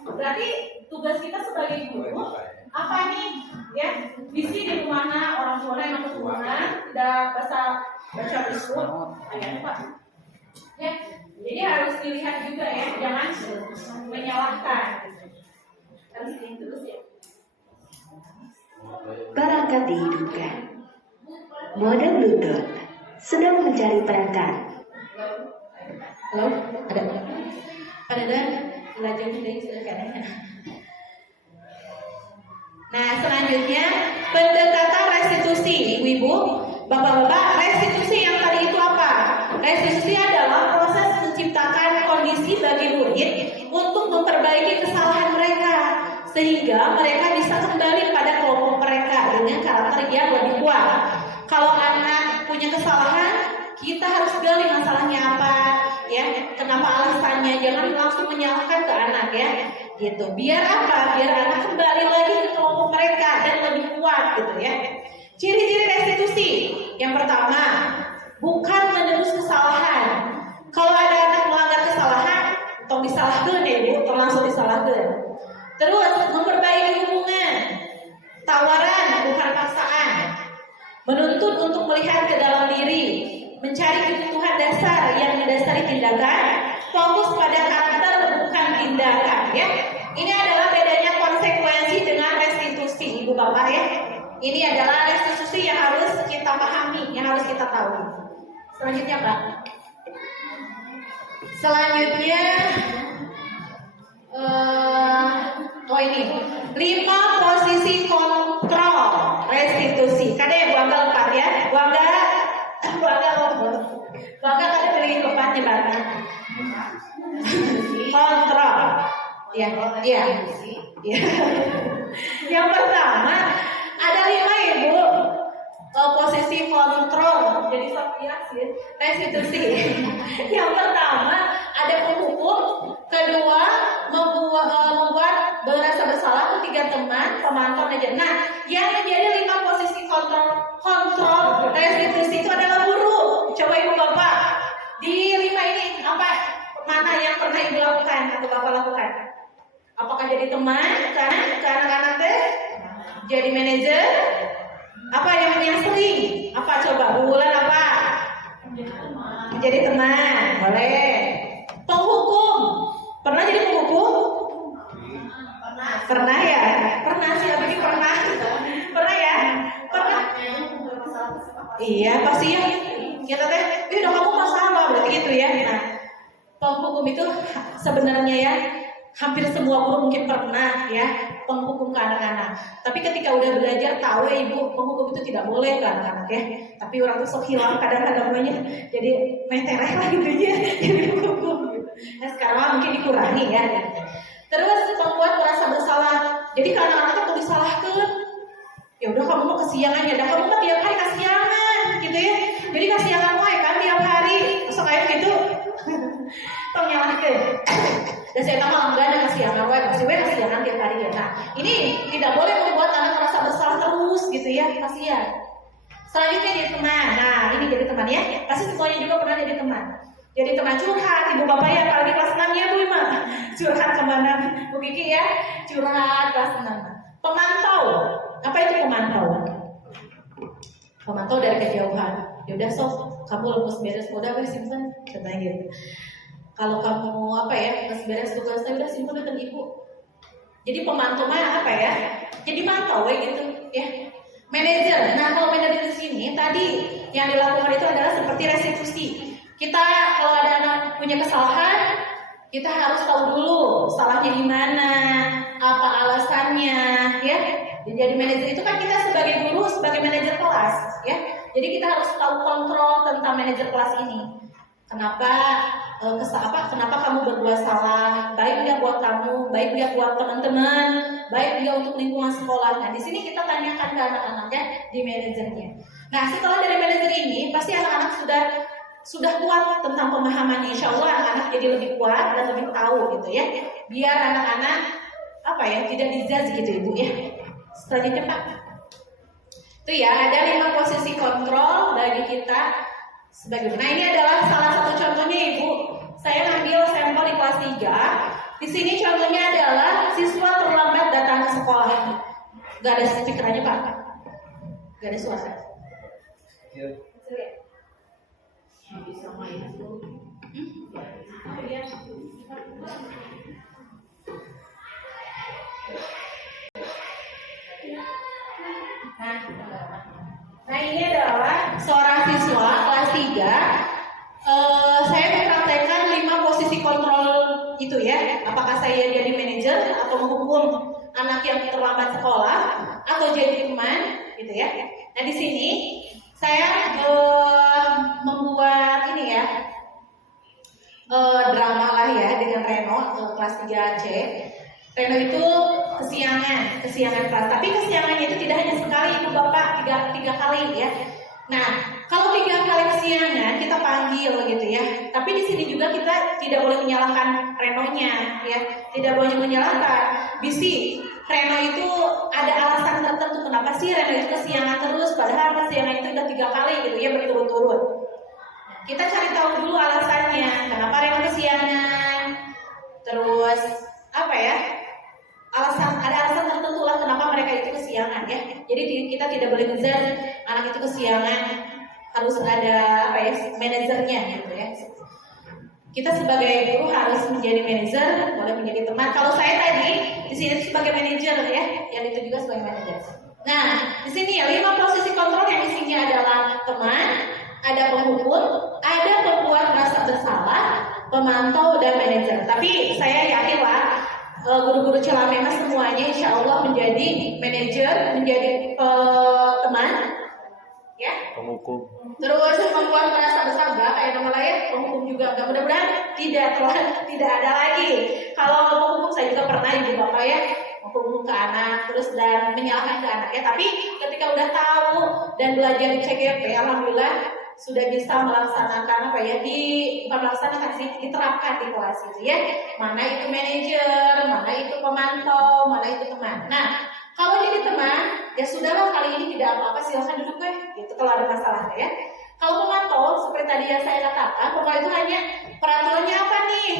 Berarti tugas kita sebagai guru apa nih? Ya, visi di rumahnya orang tua yang keturunan tidak baca bisul, ayatnya Pak. Ya, jadi harus dilihat juga ya, jangan menyalahkan. Harus terus ya. Perangkat dihidupkan. Model Bluetooth sedang mencari perangkat. Halo, ada belajar dari silakan. Nah, selanjutnya pendekatan restitusi, Ibu-ibu, Bapak-bapak, restitusi yang tadi itu apa? Restitusi adalah proses menciptakan kondisi bagi murid untuk memperbaiki kesalahan mereka sehingga mereka bisa kembali pada kelompok mereka dengan karakter yang lebih kuat. Kalau anak punya kesalahan, kita harus gali masalahnya apa, ya, kenapa alasannya, jangan langsung menyalahkan ke anak ya, gitu. Biar apa? Biar anak kembali lagi ke kelompok mereka dan lebih kuat, gitu ya. Ciri-ciri restitusi, yang pertama, bukan menerus kesalahan. Kalau ada anak melanggar kesalahan, tong disalahkan ya Bu, tong langsung disalahkan. Terus memperbaiki hubungan, tawaran bukan paksaan, menuntut untuk melihat ke dalam diri, mencari kebutuhan dasar yang mendasari tindakan, fokus pada karakter bukan tindakan. Ya, ini adalah bedanya konsekuensi dengan restitusi, Ibu Bapak ya. Ini adalah restitusi yang harus kita pahami, yang harus kita tahu. Selanjutnya Pak. Selanjutnya ini 5 posisi kontrol restitusi. Kadang Bu Angga lepat ya, Bu Angga kada pilih lepatnya banget. Kontrol, ya. Yang pertama ada 5 Ibu posisi kontrol. Jadi restitusi. Yang pertama ada penghukum, kedua membuat berasa bersalah, ketiga teman, pemantau aja. Nah, yang menjadi 5 posisi kontrol restitusi itu adalah guru. Coba Ibu Bapak di 5 ini apa? Mana yang pernah Ibu lakukan atau Bapak lakukan? Apakah jadi teman ke anak-anak teh? Jadi manajer? Apa yang sering? Apa coba? Bulan apa? Jadi teman, boleh. Penghukum, pernah jadi penghukum? Pernah ya? Pernah sih, apa ini pernah? Pernah ya? Pernah? Iya, pasti ya. Kita teh, udah kamu masalah berarti gitu ya. Nah, penghukum itu sebenarnya ya, hampir semua guru mungkin pernah ya penghukum ke anak-anak. Tapi ketika udah belajar tahu ya Ibu, penghukum itu tidak boleh ke anak-anak ya. Tapi orang tuh sok hilang kadang-kadang banyak, jadi metereh lah gitu ya, jadi penghukum. Nah sekarang mungkin dikurangi ya. Terus membuat merasa bersalah. Jadi ke anak-anak tuh disalahkan. Ya udah kamu mau kesiangan ya, dah kamu mah tiap hari kesiangan gitu ya. Jadi kesiangan mau ya kan tiap hari, sok kayak gitu. Tong nyalahkan. Dan saya tahu enggak ada kesiangan, kesiangan tiap hari ya. Nah, ini tidak boleh membuat anak merasa bersalah terus gitu ya, kasihan. Selanjutnya jadi teman. Nah, ini jadi teman ya. Pasti semuanya juga pernah jadi teman. Jadi teman curhat, Ibu Bapak ya, apalagi kelas 6 ya Bu Ima. Curhat kemana? Bu Kiki ya, curhat kelas 6. Pemantau. Apa itu pemantau? Pemantau dari kejauhan. Ya udah sok, kamu lepas beres, udah beres simpen, katanya gitu. Kalau kamu lepas beres tugasnya udah simpen dengan ibu. Jadi pemantau mah jadi mantau gitu ya. Manajer. Nah kalau manajer di sini tadi yang dilakukan itu adalah seperti restitusi. Kita kalau ada anak punya kesalahan, kita harus tahu dulu salahnya di mana, apa alasannya, ya. Jadi manajer itu kan kita sebagai guru, sebagai manajer kelas, ya. Jadi kita harus tahu kontrol tentang manajer kelas ini. Kenapa kenapa kamu berdua salah? Baik dia buat kamu, baik dia buat teman-teman, baik dia untuk lingkungan sekolah. Nah, di sini kita tanyakan ke anak-anaknya di manajernya. Nah, setelah dari manajer ini, pasti anak-anak sudah kuat tentang pemahamannya. Insya Allah anak-anak jadi lebih kuat dan lebih tahu gitu ya. Biar anak-anak tidak dijudge gitu ibu ya. Selanjutnya Pak. Itu ya, ada 5 posisi kontrol bagi kita. Sebagaimana ini adalah salah satu contohnya Ibu. Saya ngambil sampel di kelas 3. Di sini contohnya adalah siswa terlambat datang ke sekolah. Gak ada speaker-nya Pak. Gak ada suara. Ya. Bisa main dulu. Nah ini adalah seorang siswa kelas 3. Saya mempraktekkan 5 posisi kontrol itu ya. Apakah saya jadi manajer atau menghukum anak yang terlambat sekolah atau jadi teman gitu ya. Nah di sini saya membuat ini ya drama lah ya dengan Reno kelas 3C. Reno itu kesiangan kelas. Tapi kesiangannya itu tidak hanya sekali Ibu Bapak, tiga kali ya. Nah, kalau 3 kali kesiangan kita panggil gitu ya. Tapi di sini juga kita tidak boleh menyalahkan Renonya ya. Tidak boleh menyalahkan. Bisi Reno itu ada alasan tertentu kenapa sih Reno itu kesiangan terus, padahal kesiangan itu udah 3 kali gitu ya berturut-turut. Kita cari tahu dulu alasannya, kenapa Reno kesiangan. Terus ada alasan tertentu lah kenapa mereka itu kesiangan ya. Jadi kita tidak boleh ngejar anak itu kesiangan, harus ada manajernya gitu ya. Kita sebagai guru harus menjadi manajer, boleh menjadi teman. Kalau saya tadi di sini sebagai manajer ya, yang itu juga sebagai manajer. Nah, di sini ya 5 posisi kontrol yang isinya adalah teman, ada penghukum, ada pembuat merasa bersalah, pemantau dan manajer. Tapi saya yakin lah guru-guru Cilamema semuanya insya Allah menjadi manajer, menjadi teman, ya. Penghukum. Terus membuat merasa bersalah kayak nama lain, penghukum juga. Mudah-mudahan tidak ada lagi. Kalau penghukum saya juga pernah Ibu Bapak ya, menghukum ke anak terus dan menyalahkan ke anak ya. Tapi ketika udah tahu dan belajar di CGP, alhamdulillah sudah bisa melaksanakan diterapkan di kelas itu ya. Mana itu manajer, mana itu pemantau, mana itu teman. Nah, kalau jadi teman, ya sudahlah kali ini tidak apa-apa, silahkan duduk gitu kalau ada masalah ya. Kalau pemantau, seperti tadi yang saya katakan, pokoknya itu hanya peraturannya apa nih?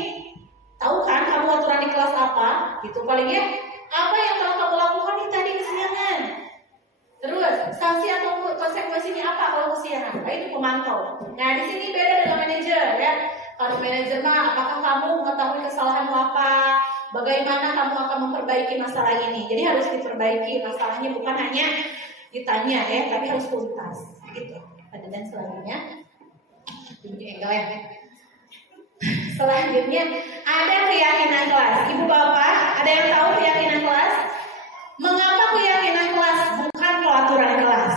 Tahu kan kamu aturan di kelas apa? Gitu paling ya. Apa yang telah kamu lakukan nih tadi kesiangan? Terus sanksi atau konsekuensinya apa kalau kesiangan? Nah, itu pemantau. Nah di sini beda dengan manajer ya. Kalau manajer mah, apakah kamu mengetahui kesalahanmu apa? Bagaimana kamu akan memperbaiki masalah ini? Jadi harus diperbaiki masalahnya, bukan hanya ditanya ya, tapi harus tuntas. Gitu. Dan selanjutnya, selanjutnya ada keyakinan kelas. Ibu Bapak, ada yang tahu keyakinan kelas? Mengapa keyakinan kelas bukan peraturan kelas?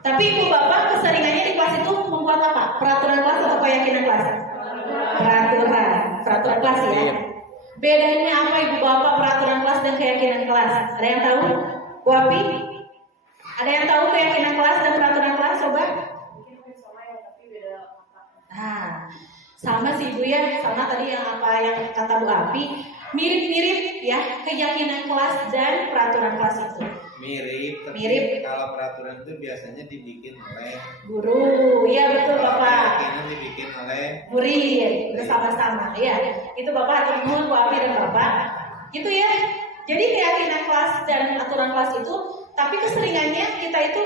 Tapi Ibu Bapak keseringannya di kelas itu membuat apa? Peraturan kelas atau keyakinan kelas? Peraturan kelas ya. Bedanya apa Ibu Bapak peraturan kelas dan keyakinan kelas? Ada yang tahu? Bu Api? Ada yang tahu keyakinan kelas dan peraturan kelas? Coba. Nah, sama sih Ibu ya, sama tadi yang kata Bu Api, mirip-mirip ya keyakinan kelas dan peraturan kelas itu. Mirip. Kalau peraturan itu biasanya dibikin oleh guru. Iya betul Bapak. Keyakinan dibikin oleh murid bersama-sama ya. Itu Bapak atur nuhun Bu Api dan Bapak. Gitu ya. Jadi keyakinan kelas dan aturan kelas itu, tapi keseringannya kita itu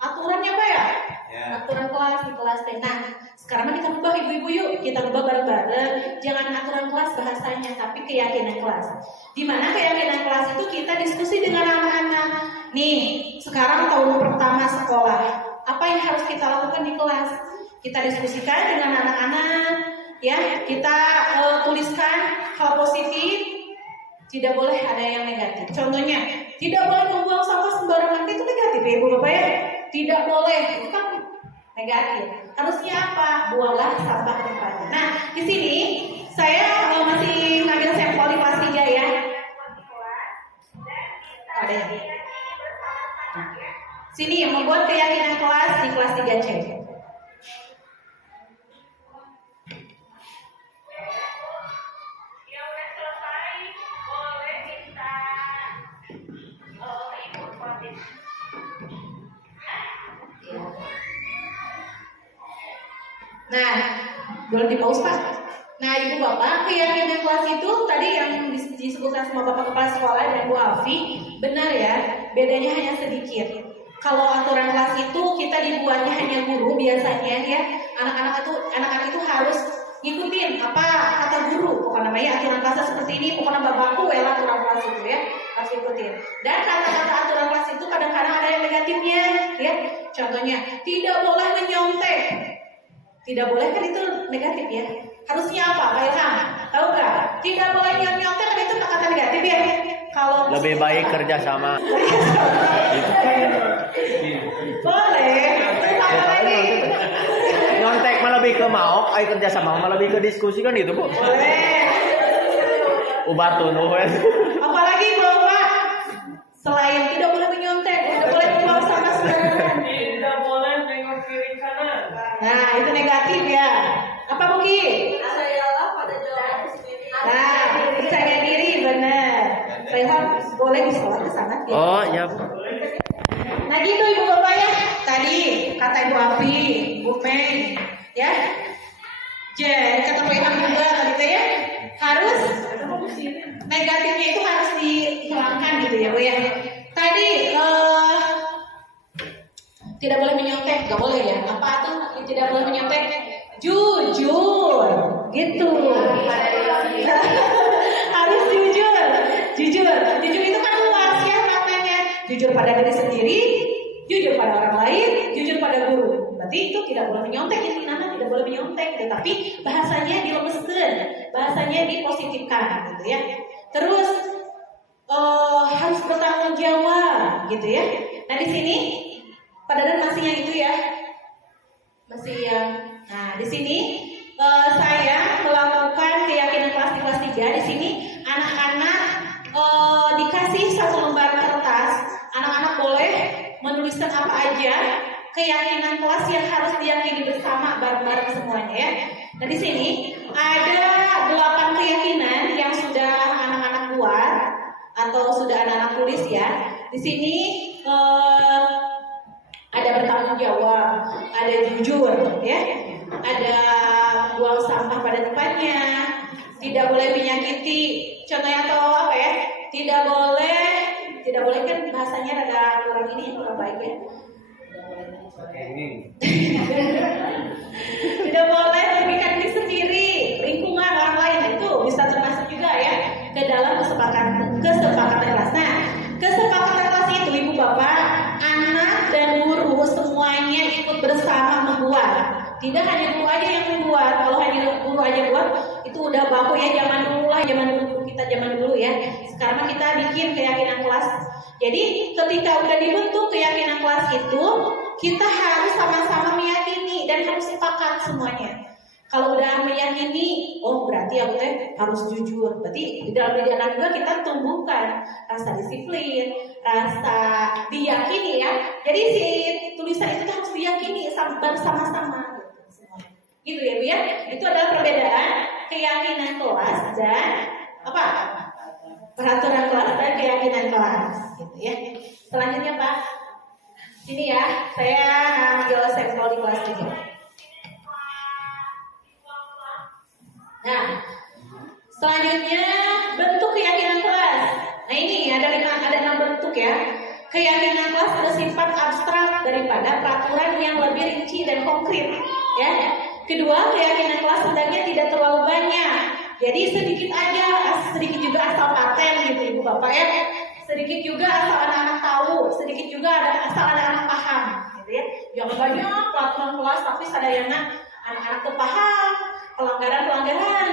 aturannya apa ya? Ya. Aturan kelas di kelas teh. Nah, sekarang kita ubah ibu-ibu yuk, kita ubah bareng-bareng. Jangan aturan kelas bahasanya, tapi keyakinan kelas. Di mana keyakinan kelas itu kita diskusi dengan anak-anak. Nih, sekarang tahun pertama sekolah. Apa yang harus kita lakukan di kelas? Kita diskusikan dengan anak-anak, ya. Kita tuliskan hal positif. Tidak boleh ada yang negatif. Contohnya, tidak boleh membuang sampah sembarangan. Itu negatif ya Ibu Bapak ya. Tidak boleh, itu kan negatif. Harusnya apa? Buanglah sampah ke tempatnya. Nah, di sini saya masih ngambil sampel di kelas 3 ya. Ada ya? Nah, sini yang membuat keyakinan kelas di kelas 3C. Nah, boleh di pause Pak. Nah, Ibu Bapak, keyakinan kelas itu tadi yang disebutkan sama Bapak Kepala Sekolah dan Bu Alfi, benar ya, bedanya hanya sedikit. Kalau aturan kelas itu kita dibuatnya hanya guru biasanya ya, anak-anak itu harus ngikutin apa kata guru. Pokoknya namanya aturan kelas seperti ini, pokoknya bapakku ya aturan kelas itu ya, harus ikutin. Dan kata-kata aturan kelas itu kadang-kadang ada yang negatifnya ya. Contohnya, tidak boleh menyontek. Tidak boleh kan itu negatif ya. Harusnya apa Pak Ilham? Tahu nggak? Tidak boleh nyontek kan itu kata negatif ya. Kalau lebih baik kerja sama. boleh. Sama lagi. Nyontek mah lebih ke mau, ayo kerja sama mah lebih ke diskusi kan gitu Bu. Boleh. Ubar tuh. Apalagi Bapak, selain tidak boleh menyontek, tidak boleh membuang sampah sembarangan. Tidak boleh nengok kiri kanan. Nah, itu negatif ya. Apa Buki? Percayalah pada jawaban sendiri. Nah, percaya diri benar. Rehan boleh diselat ke sana ya. Oh, iya. Nah, gitu Ibu Bapak ya. Tadi kata Ibu Afi, Bu Mei, ya. Kata Bu Ilham juga tadi teh ya. Harus negatifnya itu harus dihilangkan gitu ya Bu ya. Tadi tidak boleh menyontek, nggak boleh ya. Apa tuh tidak boleh menyontek? Jujur, gitu. Harus jujur. Jujur itu kan luas ya maknanya. Jujur pada diri sendiri, jujur pada orang lain, jujur pada guru. Berarti itu tidak boleh menyontek, itu nama tidak boleh menyontek. Tetapi bahasanya dilembeskan, bahasanya dipositifkan, gitu ya. Terus harus bertanggung jawab, gitu ya. Nah di sini pada dan masih yang itu ya, masih yang. Nah di sini saya melakukan keyakinan kelas di kelas 3. Di sini anak-anak dikasih satu lembar kertas. Anak-anak boleh menuliskan apa aja keyakinan kelas yang harus diyakini bersama bareng-bareng semuanya ya. Nah di sini ada 8 keyakinan yang sudah anak-anak buat atau sudah anak-anak tulis ya. Di sini ada bertanggung jawab, ada jujur, ya, ada buang sampah pada tempatnya, tidak boleh menyakiti, contohnya atau apa ya, tidak boleh kan bahasanya ada kurang ini kurang baik ya. Tidak boleh merugikan diri sendiri, lingkungan orang lain, itu bisa termasuk juga ya ke dalam kesepakatan kelas. Nah, kesepakatan kelas itu Ibu Bapak, anak dan guru semuanya ikut bersama membuat. Tidak hanya guru aja yang membuat. Kalau hanya guru aja buat, itu udah baku ya zaman dulu kita zaman dulu ya. Sekarang kita bikin keyakinan kelas. Jadi ketika udah dibentuk keyakinan kelas itu, kita harus sama-sama meyakini dan harus sepakat semuanya. Kalau udah meyakini, oh berarti aku harus jujur. Berarti di dalam diri anak juga kita tumbuhkan rasa disiplin, rasa diyakini ya. Jadi si tulisan itu harus diyakini bersama-sama. Gitu ya Bu ya. Itu adalah perbedaan keyakinan kelas dan apa? Peraturan kelas dan keyakinan kelas. Gitu ya. Selanjutnya Pak. Sini ya, saya ambil sampel di kelas 3. Nah, selanjutnya bentuk keyakinan kelas. Nah ini ada 6 bentuk ya. Keyakinan kelas bersifat abstrak daripada peraturan yang lebih rinci dan konkret. Ya. Kedua, keyakinan kelas hendaknya tidak terlalu banyak. Jadi sedikit aja, sedikit juga asal paten gitu Ibu Bapak ya. Sedikit juga asal anak-anak tahu, sedikit juga asal anak-anak paham, gitu ya. Yang banyak peraturan kelas tapi sadayana anak-anak tuh paham, pelanggaran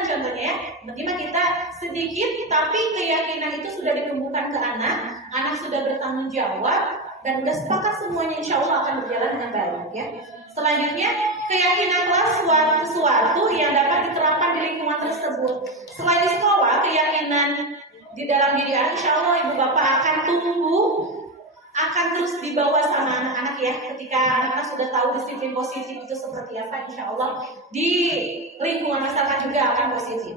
contohnya ya. Bagaimana kita sedikit tapi keyakinan itu sudah ditumbuhkan ke anak sudah bertanggung jawab dan sudah sepakat semuanya, insya Allah akan berjalan dengan baik ya. Selanjutnya, keyakinan kelas sesuatu yang dapat diterapkan di lingkungan tersebut. Selain di sekolah, keyakinan di dalam diri anak, insya Allah Ibu Bapak akan tumbuh, akan terus dibawa sama anak-anak ya. Ketika anak-anak sudah tahu disiplin positif itu seperti apa, insya Allah di lingkungan masyarakat juga akan positif.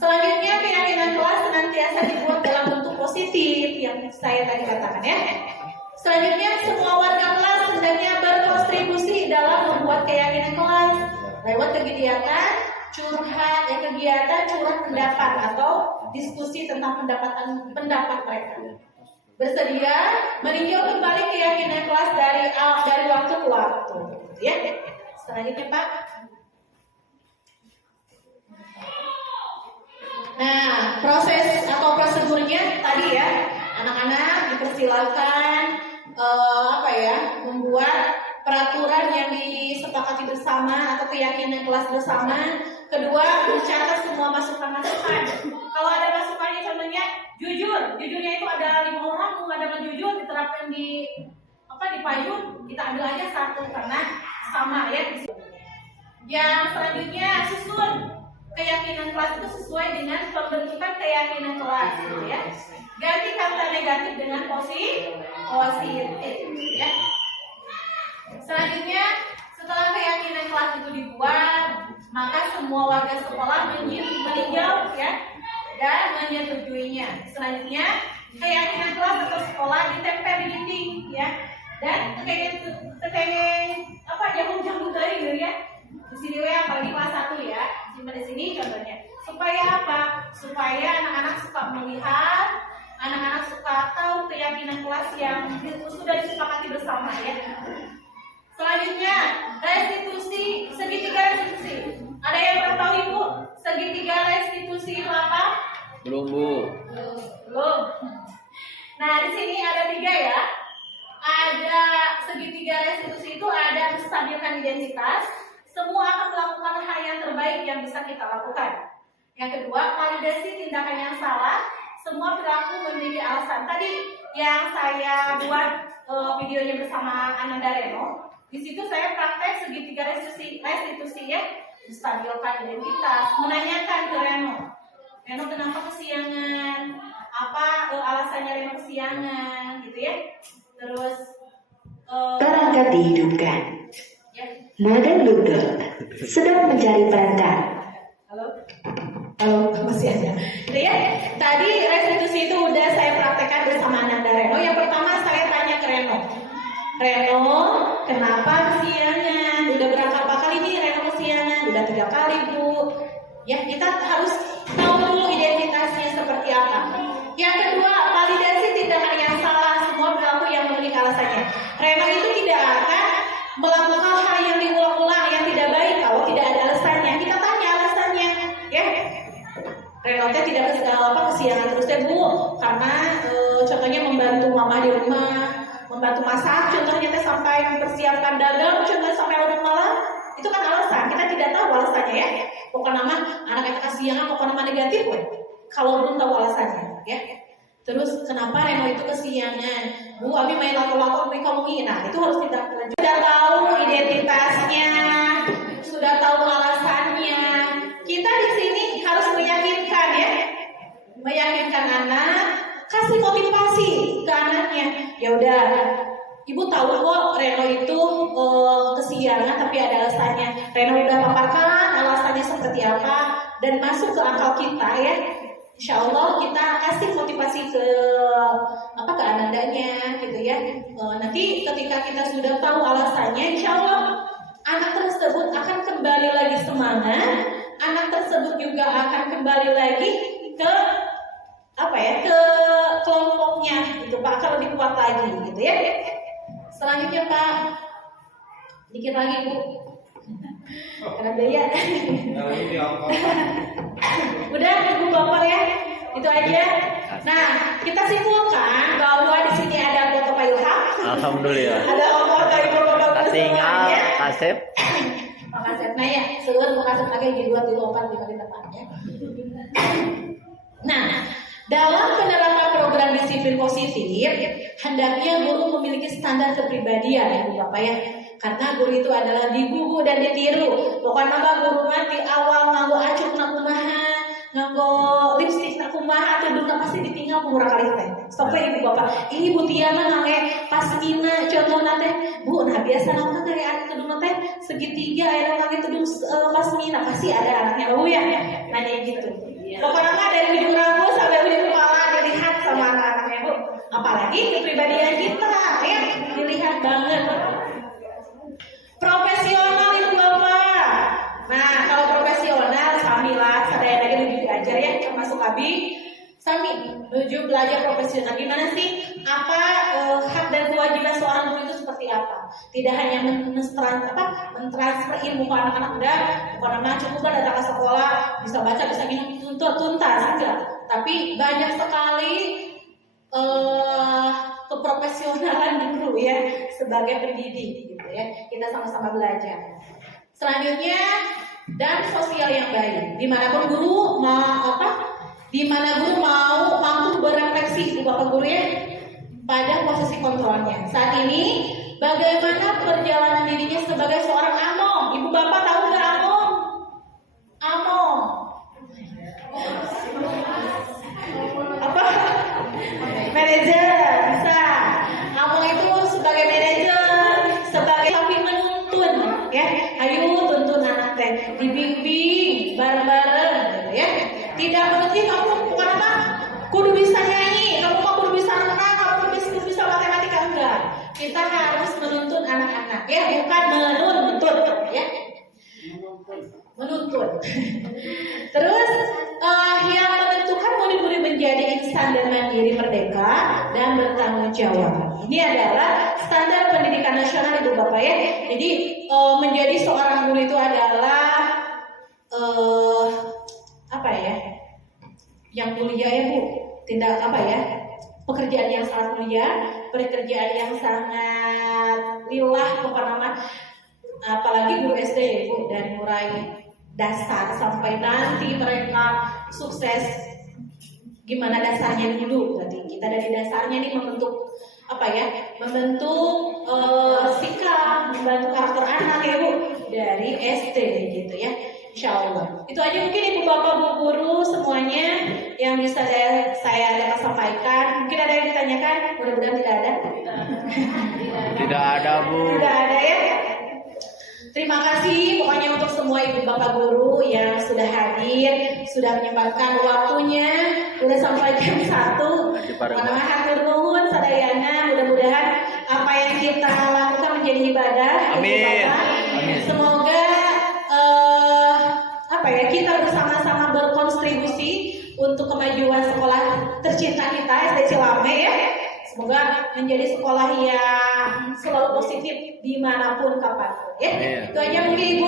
Selanjutnya, keyakinan kelas senantiasa dibuat dalam bentuk positif yang saya tadi katakan ya. Selanjutnya, semua warga kelas hendaknya berkontribusi dalam membuat keyakinan kelas lewat kegiatan curhat pendapat atau diskusi tentang pendapat mereka. Bersedia meninjau kembali keyakinan kelas dari waktu ke waktu, ya. Selanjutnya Pak. Nah, proses atau prosedurnya tadi ya, anak-anak dipersilakan membuat peraturan yang disepakati bersama atau keyakinan kelas bersama. Kedua, mencatat semua masukan-masukan. Kalau ada masukannya contohnya jujurnya itu ada 5 orang, ada jujur diterapkan di payung, kita ambil aja 1 karena sama ya. Yang selanjutnya susun keyakinan kelas itu sesuai dengan pembentukan keyakinan kelas ya. Ganti kata negatif dengan positif ya. Selanjutnya, setelah keyakinan kelas itu dibuat, maka semua warga sekolah meninjau ya dan menyetujuinya. Selanjutnya, keyakinan kelas atau sekolah ditempel di dinding ya. Dan jamu dari gitu ya. Di sini ya, apalagi kelas 1 ya. Simpan di sini contohnya. Supaya apa? Supaya anak-anak suka melihat, anak-anak suka tahu keyakinan kelas yang sudah disepakati bersama ya. Selanjutnya, restitusi, segitiga restitusi. Ada yang pernah tahu Ibu? Segitiga restitusi itu apa? Belum, Bu. Belum. Nah, di sini ada 3 ya. Ada segitiga restitusi itu ada menstabilkan identitas. Semua akan melakukan hal yang terbaik yang bisa kita lakukan. Yang kedua, validasi tindakan yang salah. Semua perilaku memiliki alasan. Tadi yang saya buat videonya bersama Ananda Reno. Di situ saya praktek segitiga restitusi ya, menstabilkan identitas, menanyakan ke Reno, kenapa kesiangan, apa alasannya Reno kesiangan, gitu ya. Terus perangkat dihidupkan. Ya. Modern Luther sedang mencari perangkat. Halo, masih ada. Gitu ya. Tadi restitusi itu udah saya praktekkan bersama Ananda Reno. Yang pertama saya tanya ke Reno, kenapa kesiangan? Udah berapa kali nih Reno kesiangan? Udah 3 kali Bu. Ya, kita harus tahu dulu identitasnya seperti apa. Yang kedua, validasi tindakan yang salah. Semua perilaku yang memiliki alasannya. Reno itu tidak akan melakukan hal yang diulang-ulang yang tidak baik kalau tidak ada alasannya. Kita tanya alasannya, ya. Reno tidak kesiangan terus ya Bu, karena contohnya membantu mama di rumah, membantu masak, contohnya sampai mempersiapkan dagang, contohnya sampai larut malam, itu kan alasan. Kita tidak tahu alasannya ya. Pokoknya nama anak yang kesiangan, pokoknya nama negatif pun. Kalau belum tahu alasannya, ya. Terus kenapa Reno itu kesiangan? Bu, Abi main lato-lato, Abi kamu nah itu harus kita lanjut. Sudah tahu identitasnya, sudah tahu alasannya. Kita di sini harus meyakinkan ya, meyakinkan anak, kasih motivasi ke anaknya. Ya udah, Ibu tahu kok Reno itu kesiangan tapi ada alasannya. Reno udah paparkan alasannya seperti apa dan masuk ke akal kita ya. Insya Allah kita kasih motivasi ke Anandanya gitu ya. Nanti ketika kita sudah tahu alasannya, insya Allah anak tersebut akan kembali lagi semangat. Anak tersebut juga akan kembali lagi ke apa ya, ke kelompoknya gitu Pak, akan lebih kuat lagi gitu ya. Selanjutnya Pak, dikit lagi Bu, karena biaya. Nah, ini di ongkos. Udah Ibu Bapak ya, itu aja. Nah, kita simpulkan bahwa di sini ada foto Pak Ilham. Alhamdulillah. Ada foto Ibu Bapak Tinggal semuanya. kasep. Makasih. Nah ya, seluruh makasih lagi di 2, 3, 4, 5 di depannya. Nah, dalam penerapan program disiplin positif, hendaknya guru memiliki standar kepribadian ya Bu Bapak ya. Karena guru itu adalah digugu dan ditiru. Pokoknya mah guru mah di awal nganggo acup na kumaha, nganggo lipstik na kumaha, tudungna pasti ditinggal kumurah kali teh. Stop Ibu Bapak. Ini Bu Tia mah ngangge pasmina contohna teh. Bu, nah biasa naon teh aya tudungna teh segitiga aya ngangge tudung pasmina, pasti ada anaknya Bu ya. Nanya gitu. Pokoknya mah dari ujung rambut sampai ujung kepala dilihat sama anak-anaknya Bu. Apalagi kepribadian kita ya, dilihat banget. Profesional Ibu Bapak. Nah, kalau profesional samilah sadaya lagi lebih diajar ya, termasuk Abi. Sami menuju belajar profesional. Gimana sih? Apa hak dan kewajiban seorang guru itu seperti apa? Tidak hanya mentransfer ilmu ke anak-anak udah, bukan nama cukup kan datang ke sekolah bisa baca bisa minum tuntas enggak. Tapi banyak sekali keprofesionalan guru ya sebagai pendidik gitu ya. Kita sama-sama belajar. Selanjutnya dan sosial yang baik. Dimanapun guru di mana guru mau mampu berefleksi Bapak guru ya pada posisi kontrolnya. Saat ini bagaimana perjalanan dirinya sebagai seorang among? Ibu Bapak tahu nggak among? Among apa? Manajer bisa. Among itu sebagai manajer, sebagai tapi menuntun ya. Ayo tuntun anak teh, dibimbing bareng-bareng gitu ya. Tidak berarti kamu bukan apa? Kudu bisa nyanyi, kamu mau kudu bisa renang, kamu kudu bisa matematika enggak. Kita harus menuntun anak-anak ya, bukan menuntut ya. Menuntun. Terus yang menentukan murid-murid menjadi insan dan mandiri, merdeka dan bertanggung jawab. Ini adalah standar pendidikan nasional Ibu Bapak ya. Jadi menjadi seorang guru itu adalah apa ya? Yang mulia ya Bu. Tidak apa ya? Pekerjaan yang sangat mulia, pekerjaan yang sangat lillah pokoknya. Apalagi guru SD ya Bu, dari mulai dasar sampai nanti mereka sukses. Gimana dasarnya dulu? Berarti kita dari dasarnya nih membentuk apa ya? Membentuk sikap, membentuk karakter anak ya Bu dari SD gitu ya. Insya Allah. Itu aja mungkin Ibu Bapak Bu Guru semuanya yang bisa saya dapat sampaikan. Mungkin ada yang ditanyakan? Mudah-mudahan tidak ada. Tidak ada Bu. Tidak ada ya. Terima kasih pokoknya untuk semua Ibu Bapak Guru yang sudah hadir, sudah menyempatkan waktunya, sudah sampai jam 1. Karena hatur nuhun sadayana, mudah-mudahan apa yang kita lakukan menjadi ibadah. Amin. Amin. Semoga kita bersama-sama berkontribusi untuk kemajuan sekolah tercinta kita SD Cilame ya. Semoga menjadi sekolah yang selalu positif dimanapun kapanpun ya. Itu aja mungkin Ibu